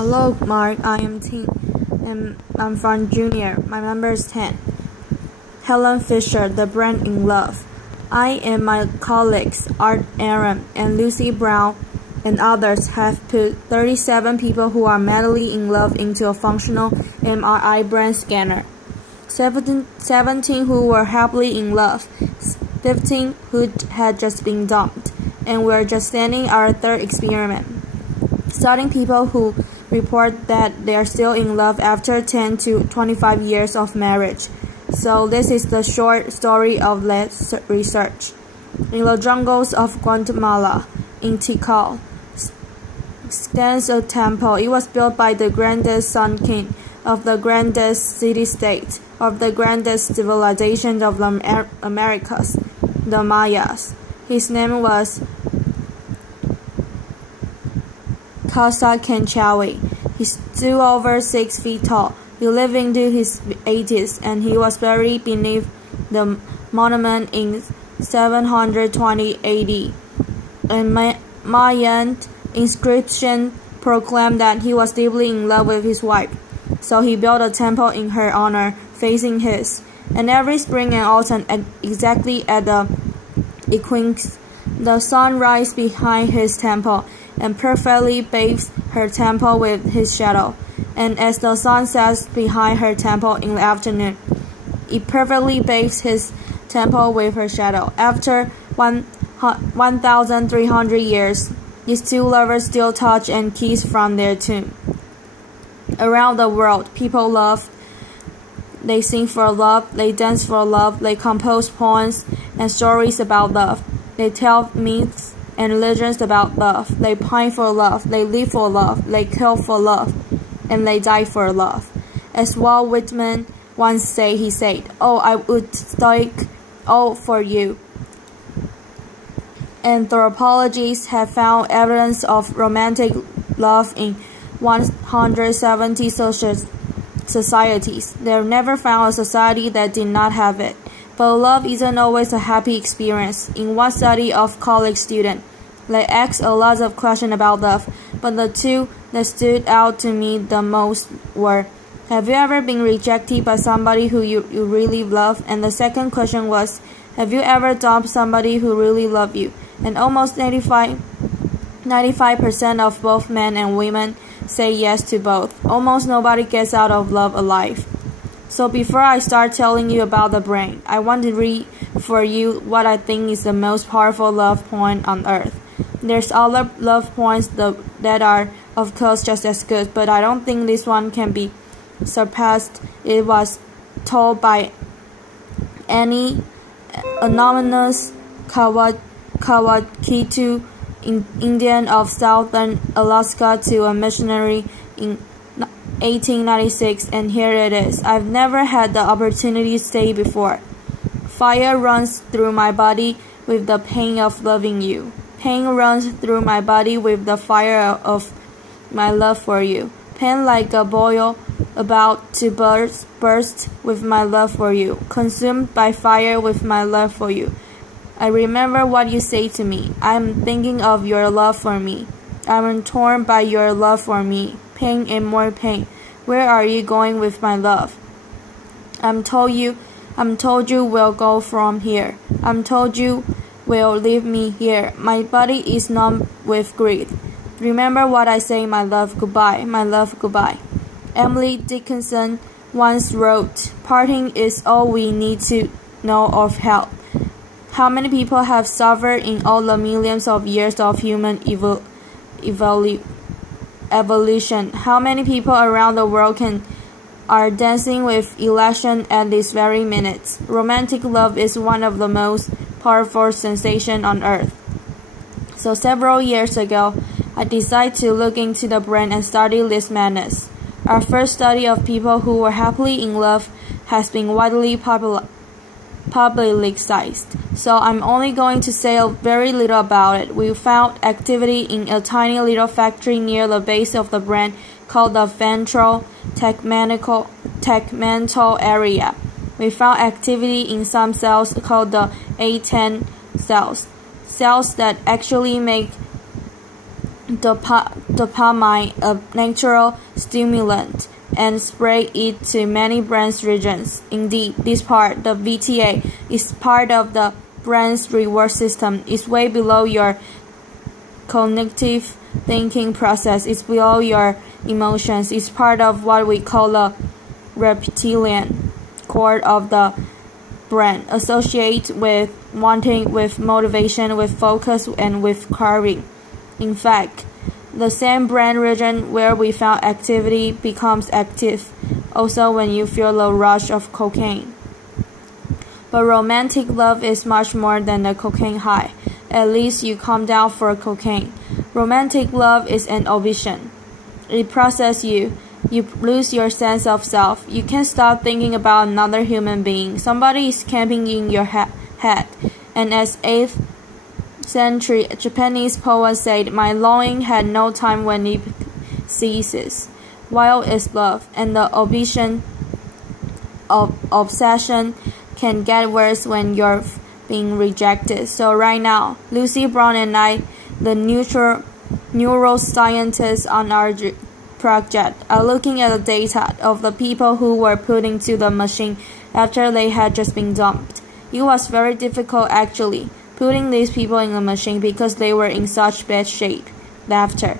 Hello, Mark. I am Tim, and I'm from Junior. My number is 10. Helen Fisher, the brand in love. I and my colleagues, Art Aaron and Lucy Brown, and others have put 37 people who are madly in love into a functional MRI brain scanner. 17 who were happily in love, 15 who had just been dumped, and we're just starting our third experiment. Studying people who report that they are still in love after 10 to 25 years of marriage. So this is the short story of this research. In the jungles of Guatemala, in Tikal, stands a temple. It was built by the grandest Sun King of the grandest city-state of the grandest civilization of the Americas, the Mayas. His name was Casa Canchawi. He stood over 6 feet tall. He lived into his 80s, and he was buried beneath the monument in 720 AD. A Mayan inscription proclaimed that he was deeply in love with his wife, so he built a temple in her honor, facing his. And every spring and autumn, exactly at the equinox, the sun rises behind his temple and perfectly bathes her temple with his shadow. And as the sun sets behind her temple in the afternoon, it perfectly bathes his temple with her shadow. After 1,300 years, these two lovers still touch and kiss from their tomb. Around the world, people love. They sing for love, they dance for love, they compose poems and stories about love. They tell myths and legends about love. They pine for love, they live for love, they kill for love, and they die for love. As Walt Whitman once said, he said, "Oh, I would stake all for you." Anthropologists have found evidence of romantic love in 170 societies. They've never found a society that did not have it. But love isn't always a happy experience. In one study of college students, they asked a lot of questions about love, but the two that stood out to me the most were, have you ever been rejected by somebody who you really love? And the second question was, have you ever dumped somebody who really loved you? And almost 95% of both men and women say yes to both. Almost nobody gets out of love alive. So before I start telling you about the brain, I want to read for you what I think is the most powerful love point on earth. There's other love points that are, of course, just as good, but I don't think this one can be surpassed. It was told by any anonymous Kawakitu Indian of southern Alaska to a missionary in 1896, and here it is. I've never had the opportunity to say before. Fire runs through my body with the pain of loving you. Pain runs through my body with the fire of my love for you. Pain like a boil about to burst with my love for you. Consumed by fire with my love for you. I remember what you say to me. I'm thinking of your love for me. I'm torn by your love for me. Pain and more pain. Where are you going with my love? I'm told you will go from here. I'm told you will leave me here. My body is numb with grief. Remember what I say, my love, goodbye, my love, goodbye. Emily Dickinson once wrote, parting is all we need to know of health. How many people have suffered in all the millions of years of human evolution? How many people around the world are dancing with elation at this very minute? Romantic love is one of the most powerful sensations on earth. So several years ago, I decided to look into the brain and study this madness. Our first study of people who were happily in love has been widely publicized, so I'm only going to say very little about it. We found activity in a tiny little factory near the base of the brain called the ventral tegmental area. We found activity in some cells called the A10 cells that actually make dopamine, a natural stimulant, and spread it to many brain regions. Indeed, this part, the VTA, is part of the brain's reward system. It's way below your cognitive thinking process. It's below your emotions. It's part of what we call the reptilian core of the brain, associated with wanting, with motivation, with focus, and with craving. In fact, the same brain region where we found activity becomes active also when you feel the rush of cocaine. But romantic love is much more than the cocaine high. At least you calm down for cocaine. Romantic love is an obsession. It processes you. You lose your sense of self. You can't stop thinking about another human being. Somebody is camping in your head. And as 8th century Japanese poet said, my longing had no time when it ceases. Wild is love, and the obsession can get worse when you're being rejected. So right now, Lucy Brown and I, the neuroscientists on our project, are looking at the data of the people who were put into the machine after they had just been dumped. It was very difficult actually, putting these people in the machine because they were in such bad shape. Laughter.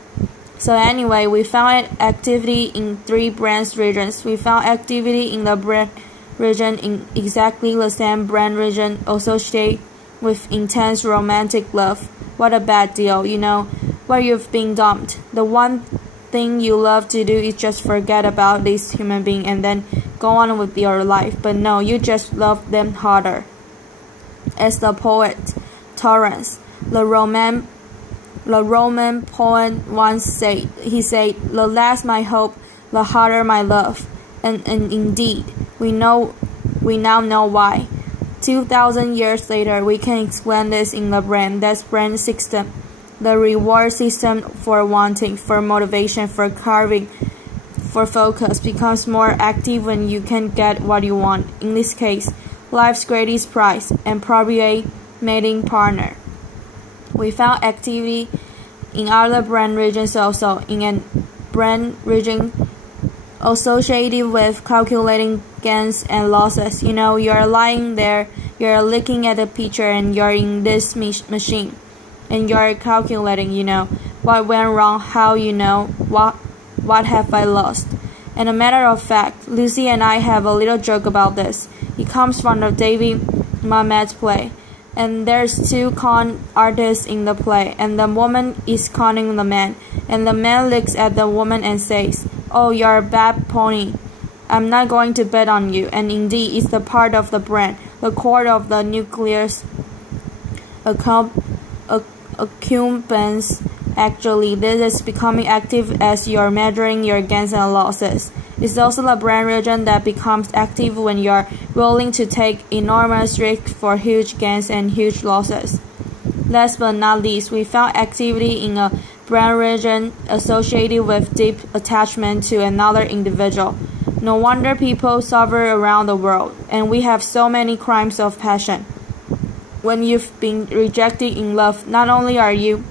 So anyway, we found activity in 3 brain regions. We found activity in the brain region in exactly the same brain region associated with intense romantic love. What a bad deal, where you've been dumped. The one thing you love to do is just forget about this human being and then go on with your life. But no, you just love them harder. As the poet Torrance, the Roman poet once said, he said, the less my hope, the harder my love. And indeed, we now know why. 2,000 years later, we can explain this in the brain. That's brain system. The reward system for wanting, for motivation, for craving, for focus becomes more active when you can get what you want. In this case, life's greatest prize, and probably a mating partner. We found activity in other brain regions also, in a brain region associated with calculating gains and losses. You're lying there, you're looking at the picture, and you're in this machine, and you're calculating, what went wrong, how, what have I lost. And a matter of fact, Lucy and I have a little joke about this. It comes from the David Mamet's play. And there's 2 con artists in the play, and the woman is conning the man, and the man looks at the woman and says, "Oh, you're a bad pony. I'm not going to bet on you." And indeed, it's the part of the brain, the core of the nucleus accumbens. Actually, this is becoming active as you're measuring your gains and losses. It's also the brain region that becomes active when you're willing to take enormous risks for huge gains and huge losses. Last but not least, we found activity in a brain region associated with deep attachment to another individual. No wonder people suffer around the world, and we have so many crimes of passion. When you've been rejected in love, not only are you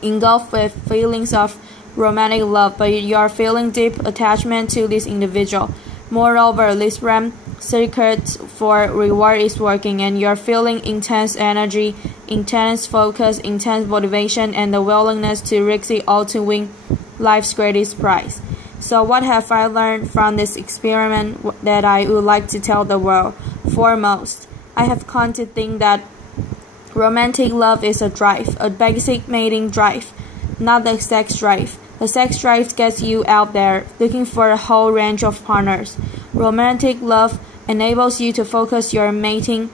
engulfed with feelings of romantic love, but you're feeling deep attachment to this individual. Moreover, this brain circuit for reward is working, and you're feeling intense energy, intense focus, intense motivation, and the willingness to risk it all to win life's greatest prize. So what have I learned from this experiment that I would like to tell the world? Foremost, I have come to think that romantic love is a drive, a basic mating drive, not the sex drive. The sex drive gets you out there looking for a whole range of partners. Romantic love enables you to focus your mating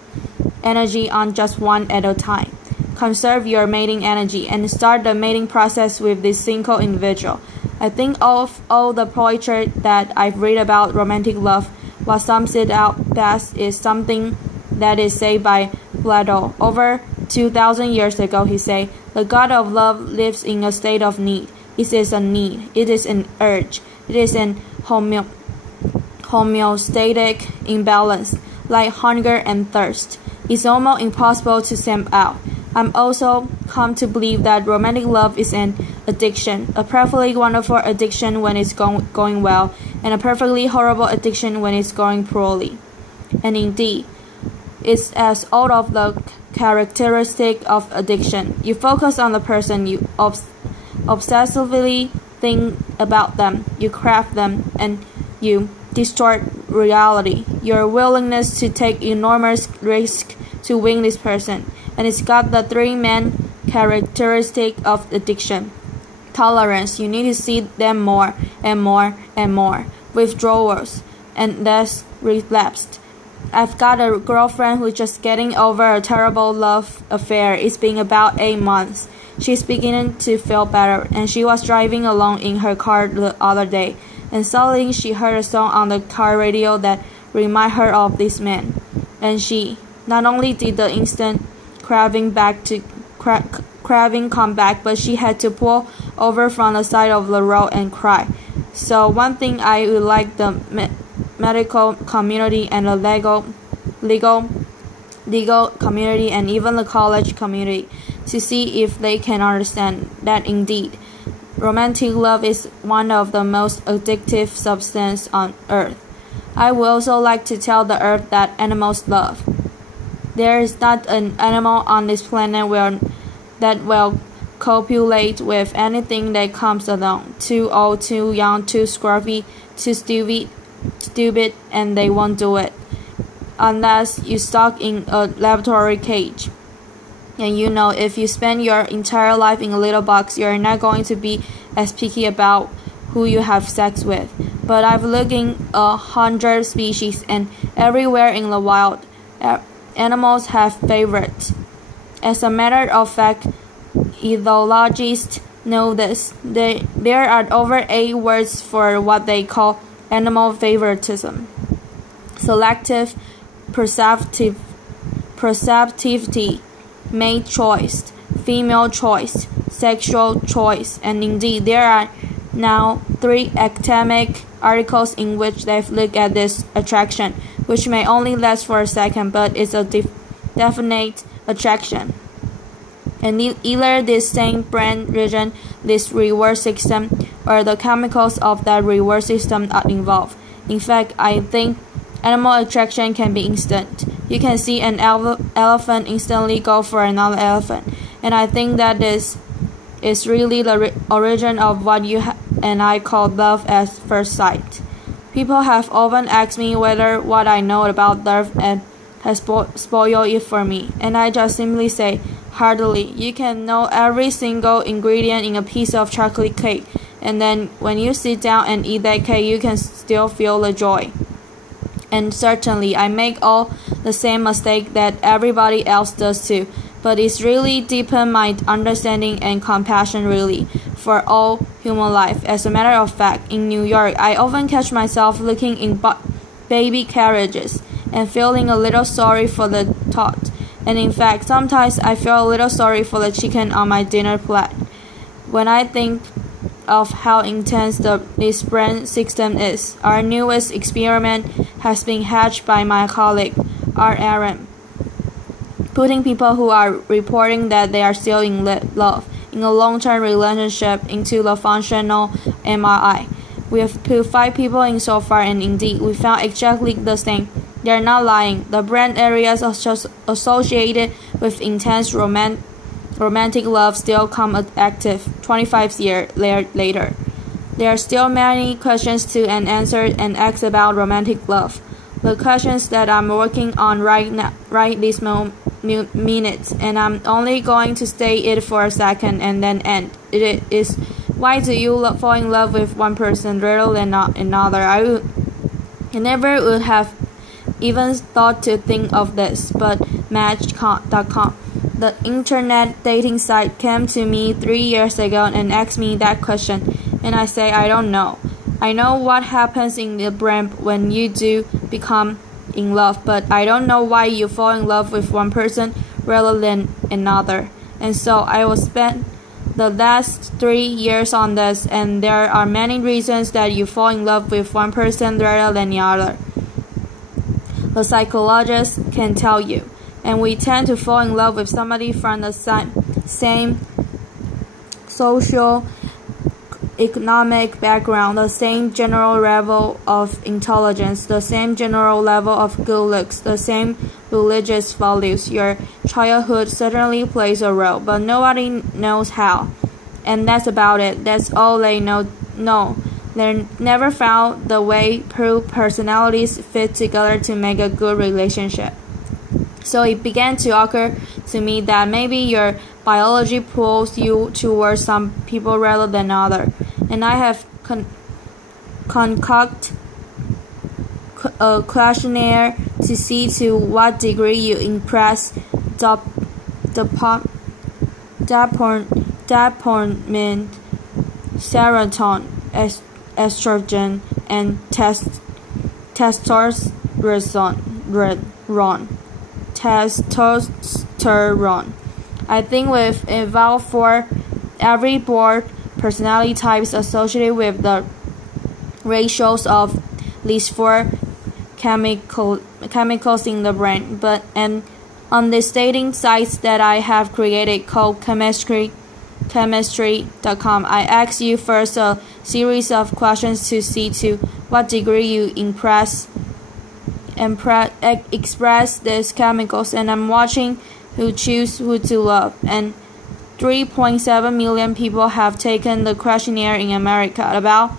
energy on just one at a time. Conserve your mating energy and start the mating process with this single individual. I think of all the poetry that I've read about romantic love, what sums it out best is something that is said by Plato. Over 2,000 years ago, he said, "The God of love lives in a state of need. It is a need. It is an urge. It is an homeostatic imbalance, like hunger and thirst. It's almost impossible to stamp out. I'm also come to believe that romantic love is an addiction, a perfectly wonderful addiction when it's going well, and a perfectly horrible addiction when it's going poorly. And indeed, it's as all of the characteristic of addiction. You focus on the person, you obsessively think about them, you craft them, and you distort reality. Your willingness to take enormous risk to win this person, and it's got the three main characteristic of addiction. Tolerance, you need to see them more and more and more. Withdrawals, and thus relapsed. I've got a girlfriend who's just getting over a terrible love affair. It's been about 8 months. She's beginning to feel better, and she was driving along in her car the other day, and suddenly she heard a song on the car radio that reminded her of this man. And she not only did the instant craving come back, but she had to pull over from the side of the road and cry. So one thing I would like the medical community and the legal community and even the college community to see if they can understand that indeed romantic love is one of the most addictive substances on earth. I would also like to tell the earth that animals love. There is not an animal on this planet that will copulate with anything that comes along. Too old, too young, too scruffy, too stupid, and they won't do it unless you stuck in a laboratory cage. And you know, if you spend your entire life in a little box, you're not going to be as picky about who you have sex with. But I've looked in 100 species, and everywhere in the wild, animals have favorites. As a matter of fact, ethologists know this. There are over 8 words for what they call animal favoritism: selective perceptivity, mate choice, female choice, sexual choice, and indeed there are now 3 academic articles in which they've looked at this attraction, which may only last for a second, but it's a definite attraction. And either this same brain region, this reward system, or the chemicals of that reward system are involved. In fact, I think animal attraction can be instant. You can see an elephant instantly go for another elephant, and I think that is really the origin of what you and I call love at first sight. People have often asked me whether what I know about love has spoiled it for me, and I just simply say, hardly. You can know every single ingredient in a piece of chocolate cake, and then when you sit down and eat that cake, you can still feel the joy. And certainly, I make all the same mistake that everybody else does too, but it's really deepened my understanding and compassion really for all human life. As a matter of fact, in New York, I often catch myself looking in baby carriages and feeling a little sorry for the tot. And in fact, sometimes I feel a little sorry for the chicken on my dinner plate. When I think of how intense this brain system is, our newest experiment has been hatched by my colleague, R. Aaron, putting people who are reporting that they are still in love, in a long-term relationship, into the functional MRI. We have put 5 people in so far, and indeed, we found exactly the same. They're not lying. The brain areas associated with intense romantic love still come active 25 years later. There are still many questions to answer and ask about romantic love. The questions that I'm working on right this minute, and I'm only going to stay it for a second and then end. It is, why do you fall in love with one person rather than another? I never would have even thought to think of this, but Match.com, the internet dating site, came to me 3 years ago and asked me that question, and I say I don't know. I know what happens in the brain when you do become in love, but I don't know why you fall in love with one person rather than another. And so I will spend the last 3 years on this, and there are many reasons that you fall in love with one person rather than the other. The psychologist can tell you. and we tend to fall in love with somebody from the same social economic background, the same general level of intelligence, the same general level of good looks, the same religious values. Your childhood certainly plays a role, but nobody knows how. And that's about it. That's all they know. No, they never found the way personalities fit together to make a good relationship. So it began to occur to me that maybe your biology pulls you towards some people rather than others. And I have concocted a questionnaire to see to what degree you impress dopamine, serotonin, estrogen, and testosterone. I think we've evolved for every board personality types associated with the ratios of these four chemicals in the brain. And on the dating sites that I have created called chemistry.com, I ask you first a series of questions to see to what degree you express these chemicals, and I'm watching who choose who to love. And 3.7 million people have taken the questionnaire in America. About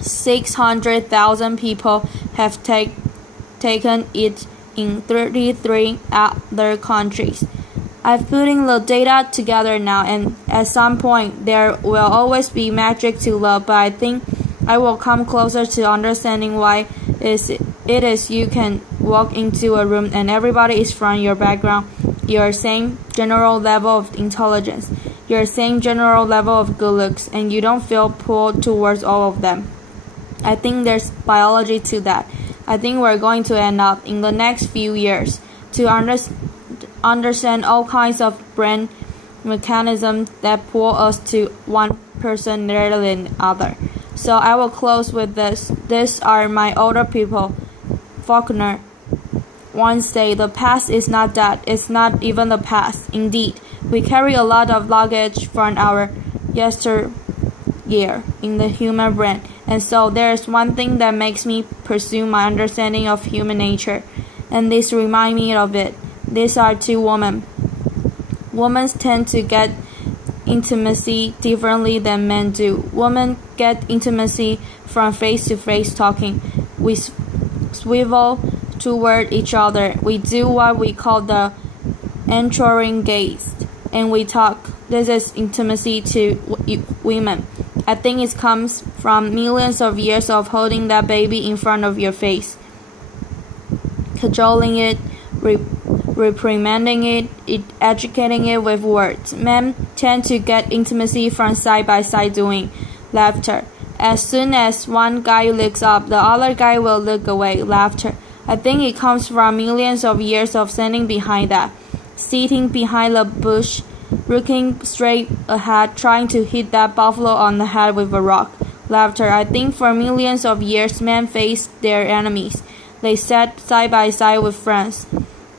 600,000 people have taken it in 33 other countries. I'm putting the data together now, and at some point there will always be magic to love, but I think I will come closer to understanding why it is you can walk into a room and everybody is from your background, your same general level of intelligence, your same general level of good looks, and you don't feel pulled towards all of them. I think there's biology to that. I think we're going to end up in the next few years to understand all kinds of brain mechanisms that pull us to one person rather than other. So I will close with this. These are my older people. Faulkner once said, the past is not that, it's not even the past. Indeed, we carry a lot of luggage from our yesteryear in the human brain. And so there's one thing that makes me pursue my understanding of human nature, and this reminds me of it. These are two women. Women tend to get intimacy differently than men do. Women get intimacy from face-to-face talking. We swivel toward each other. We do what we call the entering gaze, and we talk. This is intimacy to women. I think it comes from millions of years of holding that baby in front of your face, cajoling it, reprimanding it, educating it with words. Men tend to get intimacy from side-by-side doing. Laughter. As soon as one guy looks up, the other guy will look away. Laughter. I think it comes from millions of years of standing behind that, sitting behind the bush, looking straight ahead, trying to hit that buffalo on the head with a rock. Laughter. I think for millions of years men faced their enemies. They sat side by side with friends.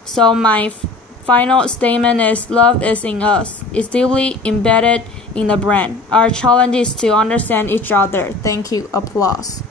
So my final statement is love is in us. It's deeply embedded in the brain. Our challenge is to understand each other. Thank you. Applause.